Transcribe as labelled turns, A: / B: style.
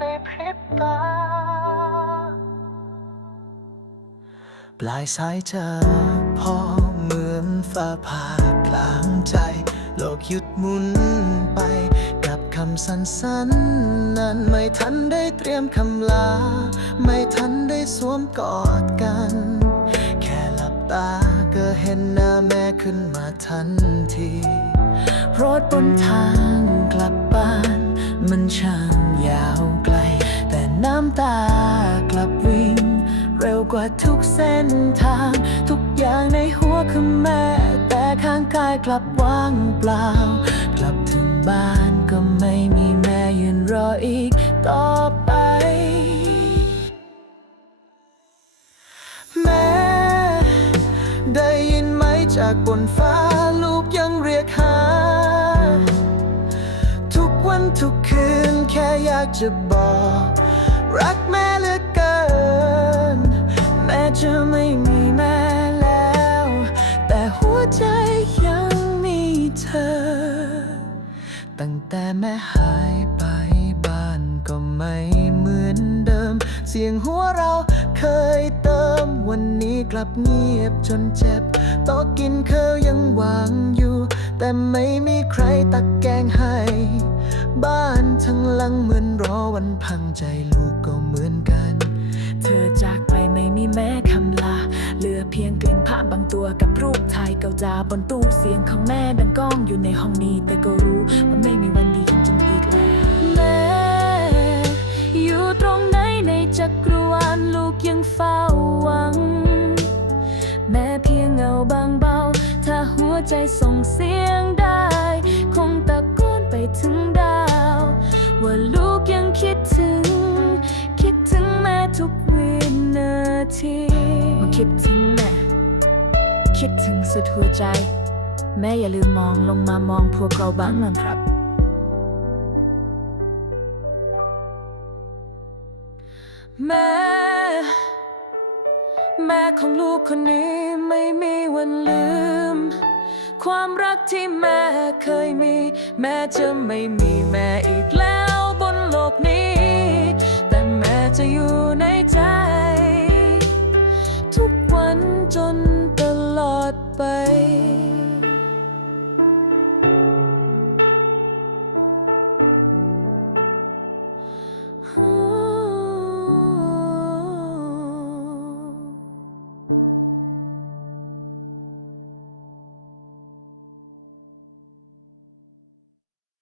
A: ในพริบตา ปลายสายเธอพอเหมือนฝ้าผ่ากลางใจ โลกหยุดหมุนไป กับคำสันสันนั้นไม่ทันได้เตรียมคำลา ไม่ทันได้สวมกอดกัน แค่หลับตาก็เห็นหน้าแม่ขึ้นมาทันทีรถบนทางกลับ มันช่างยาวไกล แต่น้ำตากลับวิ่ง เร็วกว่าทุกเส้นทาง ทุกอย่างในหัวคือแม่ แต่ข้างกายกลับว่างเปล่า กลับถึงบ้านก็ไม่มีแม่ยืนรออีกต่อไปแม่ได้ยินไหมจากบนฟ้าลูกยังเรียกหา ทุกคืน แค่อยากจะบอก รักแม่เหลือเกิน แม้จะไม่มีแม่แล้ว แต่หัวใจยังมีเธอ ตั้งแต่แม่หายไปบ้านก็ไม่เหมือนเดิม เสียงหัวเราเคยเติม วันนี้กลับเงียบจนเจ็บโต๊ะกินข้าวยังวางอยู่ แต่ไม่มีใครตักแกงให้ บ้านทั้งหลังเหมือนรอวันพังใจลูกก็เหมือนกัน
B: เธอจากไปไม่มีแม้คำลา เหลือเพียงกลิ่นผ้าบางตัวกับรูปถ่ายเก่าจาบนตู้เสียงของแม่ดังก้องอยู่ในห้องนี้ แต่ก็รู้ว่าไม่มีวันดีจริงอีกแล้วแม่อยู่ตรงไหนในจักรวาลลูกยังเฝ้าหวัง แม้เพียงเงาบางเบา ถ้าหัวใจส่งเสียง ว่าลูกยังคิดถึง คิดถึงแม่ทุกวินาทีมาคิดถึงแม่ คิดถึงสุดหัวใจ แม่อย่าลืมมองลงมามองพวกเราบ้างนะครับ แม่ แม่ของลูกคนนี้ไม่มีวันลืมความรักที่แม่เคยมี แม่จะไม่มีแม่อีกแล้วบ นโลกนี้ แต่แม้จะอยู่ในใจ ทุกวันจนตลอดไป